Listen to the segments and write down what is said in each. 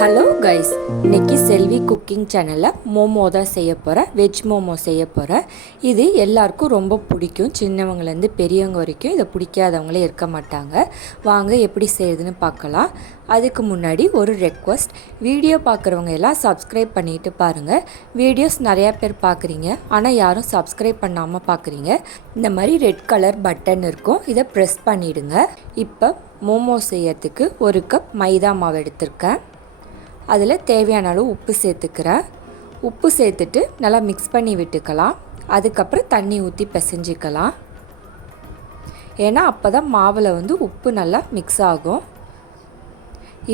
Hello guys, இன்னைக்கு செல்வி cooking சேனலில் மோமோ தான் செய்ய போகிறேன். வெஜ் மோமோ செய்ய போகிறேன். இது எல்லாருக்கும் ரொம்ப பிடிக்கும். சின்னவங்கலேருந்து பெரியவங்க வரைக்கும் இதை பிடிக்காதவங்களே இருக்க மாட்டாங்க. வாங்க எப்படி செய்யுதுன்னு பார்க்கலாம். அதுக்கு முன்னாடி ஒரு ரெக்வஸ்ட், வீடியோ பார்க்குறவங்க எல்லாம் சப்ஸ்கிரைப் பண்ணிட்டு பாருங்கள். வீடியோஸ் நிறையா பேர் பார்க்குறீங்க, ஆனால் யாரும் சப்ஸ்கிரைப் பண்ணாமல் பார்க்குறீங்க. இந்த மாதிரி ரெட் கலர் பட்டன் இருக்கும், இதை ப்ரெஸ் பண்ணிவிடுங்க. இப்போ மோமோ செய்யறதுக்கு ஒரு கப் மைதா மாவு எடுத்திருக்கேன். அதில் தேவையான அளவு உப்பு சேர்த்துக்கிறேன். உப்பு சேர்த்துட்டு நல்லா மிக்ஸ் பண்ணி விட்டுக்கலாம். அதுக்கப்புறம் தண்ணி ஊற்றி பிசைஞ்சிக்கலாம். ஏன்னா அப்போ தான் மாவில் உப்பு நல்லா மிக்ஸ் ஆகும்.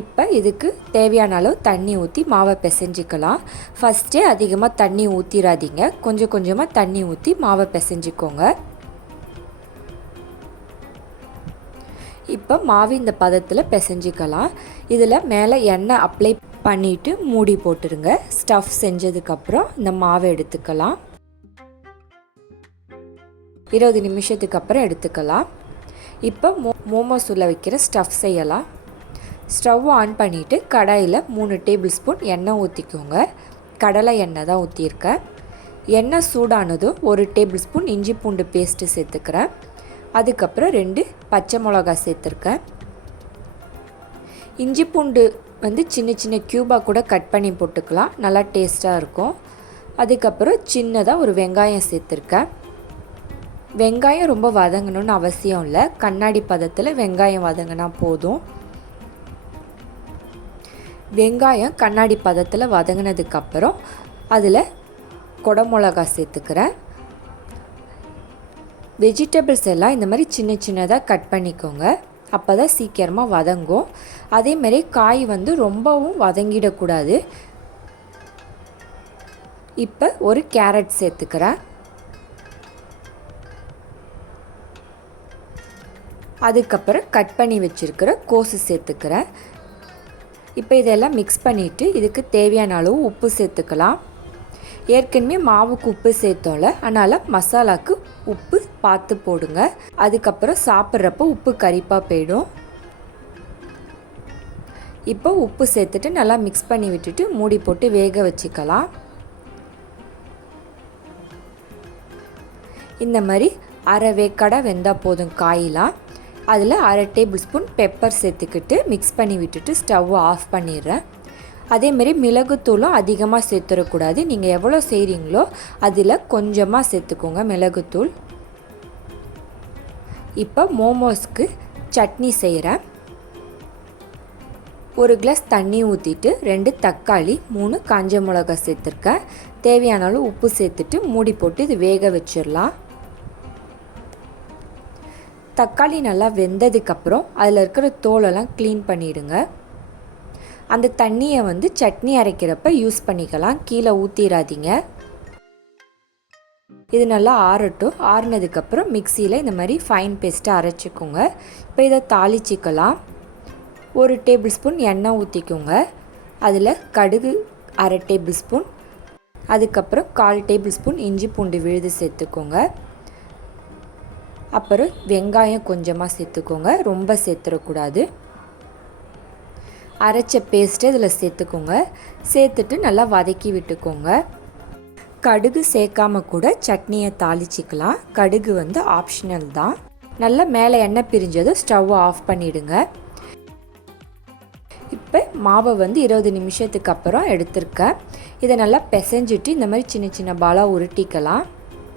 இப்போ இதுக்கு தேவையான அளவு தண்ணி ஊற்றி மாவை பிசைஞ்சிக்கலாம். ஃபஸ்ட்டே அதிகமாக தண்ணி ஊற்றிடாதீங்க, கொஞ்சம் கொஞ்சமாக தண்ணி ஊற்றி மாவை பிசைஞ்சிக்கோங்க. இப்போ மாவு இந்த பதத்தில் பிசைஞ்சிக்கலாம். இதில் மேலே எண்ணெய் அப்ளை பண்ணிவிட்டு மூடி போட்டுருங்க. ஸ்டஃப் செஞ்சதுக்கப்புறம் இந்த மாவை எடுத்துக்கலாம். 20 நிமிஷத்துக்கு அப்புறம் எடுத்துக்கலாம். இப்போ மோமோஸ் உள்ள வைக்கிற ஸ்டஃப் செய்யலாம். ஸ்டவ் ஆன் பண்ணிவிட்டு கடாயில் 3 டேபிள் ஸ்பூன் எண்ணெய் ஊற்றிக்கோங்க. கடலை எண்ணெய் தான் ஊற்றியிருக்கேன். எண்ணெய் சூடானதும் 1 டேபிள் ஸ்பூன் இஞ்சி பூண்டு பேஸ்ட்டு சேர்த்துக்கிறேன். அதுக்கப்புறம் 2 பச்சை மிளகா சேர்த்துருக்கேன். இஞ்சி பூண்டு சின்ன சின்ன க்யூபாக கூட கட் பண்ணி போட்டுக்கலாம், நல்லா டேஸ்ட்டாக இருக்கும். அதுக்கப்புறம் சின்னதாக ஒரு வெங்காயம் சேர்த்துருக்கேன். வெங்காயம் ரொம்ப வதங்கணும்னு அவசியம் இல்லை, கண்ணாடி பதத்தில் வெங்காயம் வதங்கினா போதும். வெங்காயம் கண்ணாடி பதத்தில் வதங்கினதுக்கப்புறம் அதில் குடமிளகா சேர்த்துக்கிறேன். வெஜிடபிள்ஸ் எல்லாம் இந்த மாதிரி சின்ன சின்னதாக கட் பண்ணிக்கோங்க, அப்போ தான் சீக்கிரமாக வதங்கும். அதேமாரி காய் ரொம்பவும் வதங்கிடக்கூடாது. இப்போ ஒரு கேரட் சேர்த்துக்கிறேன். அதுக்கப்புறம் கட் பண்ணி வச்சுருக்கிற கோஸு சேர்த்துக்கிறேன். இப்போ இதெல்லாம் மிக்ஸ் பண்ணிவிட்டு இதுக்கு தேவையான அளவு உப்பு சேர்த்துக்கலாம். ஏற்கனவே மாவுக்கு உப்பு சேர்த்தோம்ல, அதனால் மசாலாவுக்கு உப்பு பார்த்து போடுங்க. அதுக்கப்புறம் சாப்பிட்றப்போ உப்பு கரிப்பாக போயிடும். இப்போ உப்பு சேர்த்துட்டு நல்லா மிக்ஸ் பண்ணி விட்டுட்டு மூடி போட்டு வேக வச்சுக்கலாம். இந்த மாதிரி அரை வேக்காடை வெந்தால் போதும் காயெலாம். அதில் அரை டேபிள் ஸ்பூன் பெப்பர் சேர்த்துக்கிட்டு மிக்ஸ் பண்ணி விட்டுட்டு ஸ்டவ் ஆஃப் பண்ணிடுறேன். அதேமாரி மிளகுத்தூளும் அதிகமாக சேர்த்துடக்கூடாது. நீங்கள் எவ்வளோ செய்கிறீங்களோ அதில் கொஞ்சமாக சேர்த்துக்கோங்க மிளகுத்தூள். இப்போ மோமோஸ்க்கு சட்னி செய்கிறேன். 1 கிளாஸ் தண்ணி ஊற்றிட்டு 2 தக்காளி 3 காஞ்ச மிளகா சேர்த்துருக்கேன். தேவையான அளவு உப்பு சேர்த்துட்டு மூடி போட்டு இது வேக வச்சிடலாம். தக்காளி நல்லா வெந்ததுக்கப்புறம் அதில் இருக்கிற தோலெல்லாம் க்ளீன் பண்ணிவிடுங்க. அந்த தண்ணியை சட்னி அரைக்கிறப்ப யூஸ் பண்ணிக்கலாம், கீழே ஊற்றிடாதீங்க. இது நல்லா ஆறட்டும். ஆறுனதுக்கப்புறம் மிக்சியில் இந்த மாதிரி ஃபைன் பேஸ்ட்டாக அரைச்சிக்கோங்க. இப்போ இதை தாளிச்சிக்கலாம். 1 டேபிள் ஸ்பூன் எண்ணெய் ஊற்றிக்கோங்க. அதில் கடுகு அரை டேபிள் ஸ்பூன், அதுக்கப்புறம் 1/4 டேபிள் ஸ்பூன் இஞ்சி பூண்டு விழுது சேர்த்துக்கோங்க. அப்புறம் வெங்காயம் கொஞ்சமாக சேர்த்துக்கோங்க, ரொம்ப சேர்த்துடக்கூடாது. அரைச்ச பேஸ்ட்டு இதில் சேர்த்துக்கோங்க. சேர்த்துட்டு நல்லா வதக்கி விட்டுக்கோங்க. கடுகு சேர்க்காம கூட சட்னியை தாளிச்சிக்கலாம். கடுகு ஆப்ஷனல் தான். நல்லா மேலே எண்ணெய் பிரிஞ்சதும் ஸ்டவ் ஆஃப் பண்ணிவிடுங்க. இப்போ மாவை 20 நிமிஷத்துக்கு அப்புறம் எடுத்துருக்கேன். இதை நல்லா பிசைஞ்சிட்டு இந்த மாதிரி சின்ன சின்ன பாலாக உருட்டிக்கலாம்.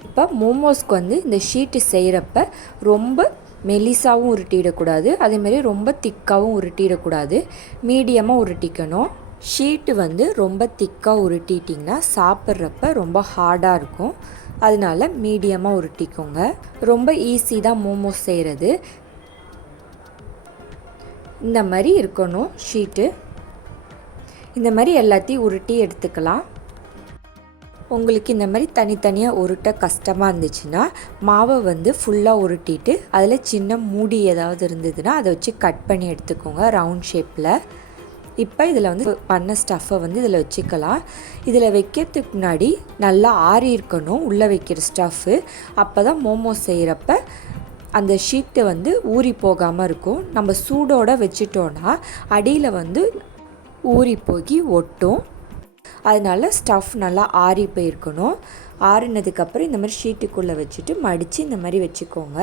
இப்போ மோமோஸ்க்கு இந்த ஷீட்டு செய்கிறப்ப ரொம்ப மெலிசாவும் உருட்டிடக்கூடாது, அதேமாரி ரொம்ப திக்காகவும் உருட்டிடக்கூடாது, மீடியமாக உருட்டிக்கணும். ஷீட்டு ரொம்ப திக்காக உருட்டிட்டிங்கன்னா சாப்பிட்றப்ப ரொம்ப ஹார்டாக இருக்கும். அதனால மீடியமாக உருட்டிக்கோங்க. ரொம்ப ஈஸி தான் மோமோஸ் செய்கிறது. இந்த மாதிரி இருக்கணும் ஷீட்டு. இந்த மாதிரி எல்லாத்தையும் உருட்டி எடுத்துக்கலாம். உங்களுக்கு இந்த மாதிரி தனித்தனியாக உருட்ட கஷ்டமாக இருந்துச்சுன்னா மாவை ஃபுல்லாக உருட்டிட்டு அதில் சின்ன மூடி ஏதாவது இருந்ததுன்னா அதை வச்சு கட் பண்ணி எடுத்துக்கோங்க ரவுண்ட் ஷேப்பில். இப்போ இதில் பண்ண ஸ்டஃப்பை இதில் வச்சுக்கலாம். இதில் வைக்கிறதுக்கு முன்னாடி நல்லா ஆறி இருக்கணும் உள்ளே வைக்கிற ஸ்டஃப்பு. அப்போ தான் மோமோஸ் செய்கிறப்ப அந்த ஷீட்டு ஊறி போகாமல் இருக்கும். நம்ம சூடோடு வச்சிட்டோன்னா அடியில் ஊறி போய் ஒட்டும். அதனால் ஸ்டஃப் நல்லா ஆறி போயிருக்கணும். ஆறினதுக்கப்புறம் இந்த மாதிரி ஷீட்டுக்குள்ளே வச்சுட்டு மடித்து இந்த மாதிரி வச்சுக்கோங்க.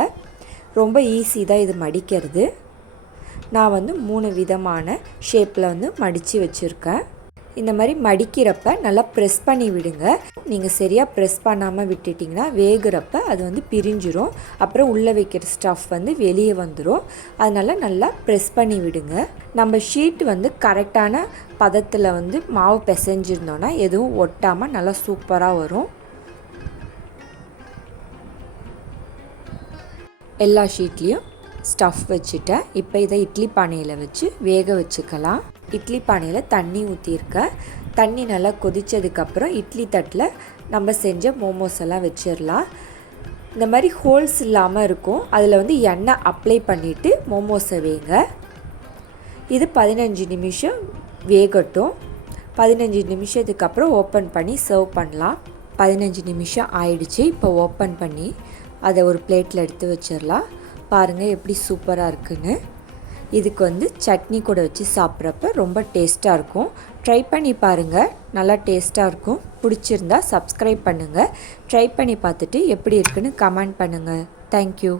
ரொம்ப ஈஸி தான் இது மடிக்கிறது. நான் 3 விதமான ஷேப்பில் மடித்து வச்சுருக்கேன். இந்த மாதிரி மடிக்கிறப்ப நல்லா ப்ரெஸ் பண்ணி விடுங்க. நீங்கள் சரியாக ப்ரெஸ் பண்ணாமல் விட்டுட்டிங்கன்னா வேகிறப்ப அது பிரிஞ்சிரும். அப்புறம் உள்ளே வைக்கிற ஸ்டஃப் வெளியே வந்துடும். அதனால் நல்லா ப்ரெஸ் பண்ணி விடுங்க. நம்ம ஷீட் கரெக்டான பதத்தில் மாவு பிசைஞ்சிருந்தோன்னா எதுவும் ஒட்டாமல் நல்லா சூப்பராக வரும். எல்லா ஷீட்லேயும் ஸ்டஃப் வச்சுட்டேன். இப்போ இதை இட்லி பானையில் வச்சு வேக வச்சுக்கலாம். இட்லி பானையில் தண்ணி ஊற்றிருக்கேன். தண்ணி நல்லா கொதித்ததுக்கப்புறம் இட்லி தட்டில் நம்ம செஞ்ச மோமோஸ் எல்லாம் வச்சிடலாம். இந்த மாதிரி ஹோல்ஸ் இல்லாமல் இருக்கும். அதில் எண்ணெய் அப்ளை பண்ணிவிட்டு மோமோஸை வேங்க. இது 15 நிமிஷம் வேகட்டும். 15 நிமிஷத்துக்கு அப்புறம் ஓப்பன் பண்ணி சர்வ் பண்ணலாம். 15 நிமிஷம் ஆயிடுச்சு. இப்போ ஓப்பன் பண்ணி அதை ஒரு பிளேட்டில் எடுத்து வச்சிடலாம். பாருங்கள் எப்படி சூப்பராக இருக்குன்னு. இதுக்கு சட்னி கூட வச்சு சாப்பிட்றப்ப ரொம்ப டேஸ்ட்டாக இருக்கும். ட்ரை பண்ணி பாருங்கள், நல்லா டேஸ்ட்டாக இருக்கும். பிடிச்சிருந்தா சப்ஸ்கிரைப் பண்ணுங்கள். ட்ரை பண்ணி பார்த்துட்டு எப்படி இருக்குன்னு கமெண்ட் பண்ணுங்கள். தேங்க்யூ.